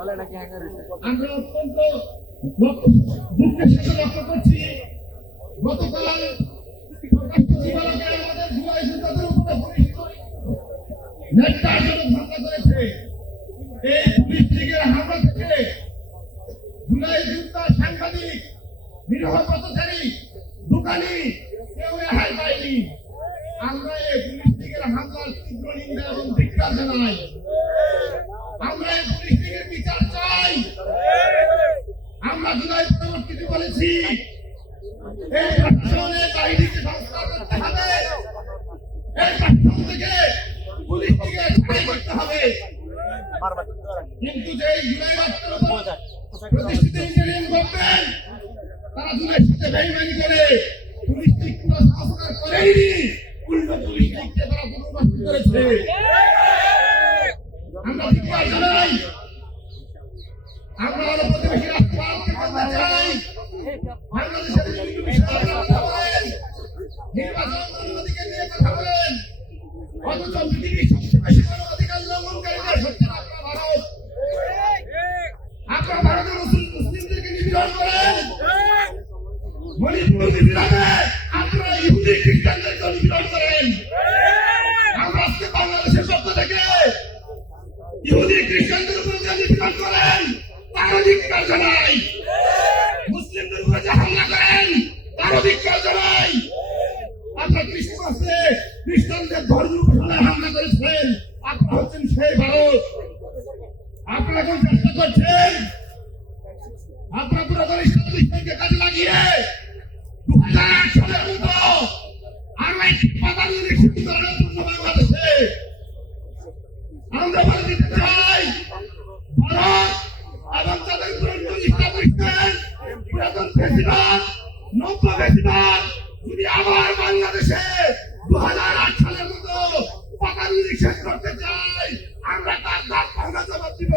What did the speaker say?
আমরা অত্যন্ত দুঃখের সাথে লক্ষ্য করছি গতকাল স্বরাষ্ট্র সচিবালয়ে আমাদের জুলাই যোদ্ধাদের উপরে পুলিশ ন্যাক্কারজনক হামলা করেছে। এই পুলিশ লীগের হামলা থেকে জুলাই যোদ্ধা, সাংবাদিক, নিরীহ পথচারী, দোকানি কেউ রেহাই পায়নি। আমরা এই পুলিশ লীগের হামলার তীব্র নিন্দা এবং ধিক্কার জানাই। আমরা এই পুলিশ লীগের বিচার চাই। আমরা জুলাই পরবর্তীতে বলেছি এই প্রশাসনের বাহিনীকে সংস্কার করতে হবে, এই প্রশাসন থেকে পুলিশ লীগকে ছাড়াই করতে হবে। কিন্তু যে জুলাই রাষ্ট্রের উপর প্রতিষ্ঠিত ইন্টারিম গভর্নমেন্ট তারা জুলাইয়ের সাথে বেইমানি করে পুলিশ লীগ কোনো সংস্কার করেনি, উল্টো পুলিশ লীগকে তারা পুনর্বাসন করেছে। আমরা ধিক্কার জানাই। আমরা আরো প্রতিবেশী রাষ্ট্র ভারতকে বলতে চাই, বাংলাদেশের বিভিন্ন বিষয়ে কথা বলেন, নির্বাচন অনুমতিকে নিয়ে কথা বলেন, অথচ পৃথিবীর সবচেয়ে বেশি মানবাধিকার লঙ্ঘনকারীদের হচ্ছেন আপনারা ভারত। আপনারা ভারতের মুসলিমদেরকে নিপীড়ন করেন, মণিপুর মিজোরামে আপনারা ইহুদি খ্রিস্টানদেরকে নিপীড়ন করেন। আমরা আজকে বাংলাদেশের পক্ষ থেকে ইহুদি খ্রিস্টানদের উপর যে নিপীড়ন করেন তারও ধিক্কার জানাই। মুসলিমদের উপরে যে হামলা করেন তারও ধিক্কার জানাই। আপনার ক্রিসমাসে খ্রিস্টানদের ধর্মীয় উপাসনায় হামলা করেছেন, আপনারা হচ্ছেন সেই ভারত। আপনারা কোন চেষ্টা করছেন? আপনারা পুরাতন ইসলামী ইসলামকে কাজে লাগিয়ে 2008 সালের মতো আরো একটি পাতালির ক্ষতি করার জন্য বাংলাদেশে আমরা বলে দিতে চাই, ভারত এবং তাদের পুরাতন ইসলামিস্টদের পুরাতন ফেসিবাদ, নব্য ফেসিবাদ যদি আবার বাংলাদেশে 2008 সালের মতো পাতালির শেষ করতে চাই, আমরা তার দাঁত ভাঙা জবাব দিব।